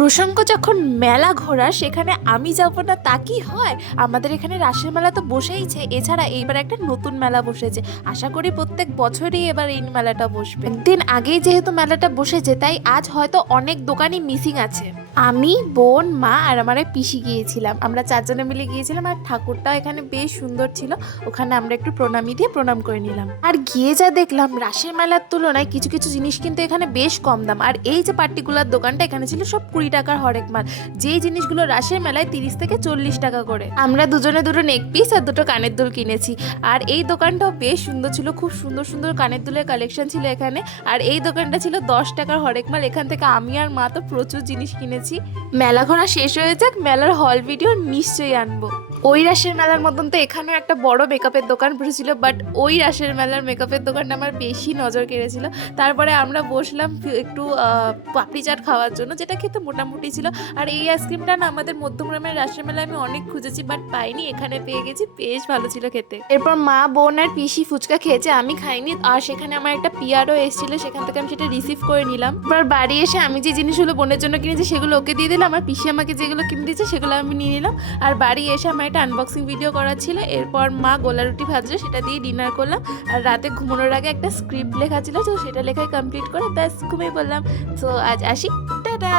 প্রসঙ্গ যখন মেলা ঘোরা, সেখানে আমি যাব না, তা কি হয়? আমাদের এখানে রাসের মেলা তো বসেইছে। এছাড়া এইবার একটা নতুন মেলা বসেছে। আশা করি প্রত্যেক বছরই এবার এই মেলাটা বসবে। দিন আগেই যেহেতু মেলাটা বসেছে, তাই আজ হয়তো অনেক দোকানই মিসিং আছে। আমি, বোন, মা আর আমার পিসি গিয়েছিলাম। আমরা চারজনে মিলে গিয়েছিলাম আর ঠাকুরটাও এখানে বেশ সুন্দর ছিল। ওখানে আমরা একটু প্রণামী দিয়ে প্রণাম করে নিলাম। আর গিয়ে যা দেখলাম, রাসের মেলার তুলনায় কিছু কিছু জিনিস কিন্তু এখানে বেশ কম দাম। আর এই যে পার্টিকুলার দোকানটা এখানে ছিল সব কুড়ি টাকার হরেক মাল। যেই জিনিসগুলো রাসের মেলায় তিরিশ থেকে চল্লিশ টাকা করে। আমরা দুজনে দুটো নেক পিস আর দুটো কানের দুল কিনেছি। আর এই দোকানটাও বেশ সুন্দর ছিল। খুব সুন্দর সুন্দর কানের দুলের কালেকশন ছিল এখানে। আর এই দোকানটা ছিল দশ টাকার হরেক মাল। এখান থেকে আমি আর মা তো প্রচুর জিনিস কিনেছি। মেলা ঘোরা শেষ হয়ে যাক, মেলার হল ভিডিও নিশ্চয়ই আনব। ওই রাসের মেলার মতন তো এখানেও একটা বড় মেকআপের দোকান বসেছিল বাট ওই রাসের মেলার মেকআপের দোকানটা আমার বেশি নজর কেড়েছিল। তারপরে আমরা বসলাম একটু পাপড়ি চাট খাওয়ার জন্য, যেটা খেতে মোটামুটি ছিল। আর এই আইসক্রিমটা না আমাদের মধ্যমগ্রামের রাসের মেলায় আমি অনেক খুঁজেছি বাট পাইনি, এখানে পেয়ে গেছি, বেশ ভালো ছিল খেতে। এরপর মা, বোন আর পিসি ফুচকা খেয়েছে, আমি খাইনি, আর সেখানে আমার একটা পিয়ারও এসেছিল, সেখান থেকে আমি সেটা রিসিভ করে নিলাম। এবার বাড়ি এসে আমি যে জিনিসগুলো বোনের জন্য কিনেছি, সেগুলো ওকে দিয়ে দিলাম। আর পিসি আমাকে যেগুলো কিনে দিয়েছে সেগুলো আমি নিয়ে নিলাম। আর বাড়ি এসে আমার একটা আনবক্সিং ভিডিও করা ছিল। এরপর মা গোলা রুটি ভাজলো, সেটা দিয়ে ডিনার করলাম। আর রাতে ঘুমানোর আগে একটা স্ক্রিপ্ট লেখা ছিল, তো সেটা লেখায় কমপ্লিট করে ব্যাস ঘুমিয়ে পড়লাম। তো আজ আসি। টাটা!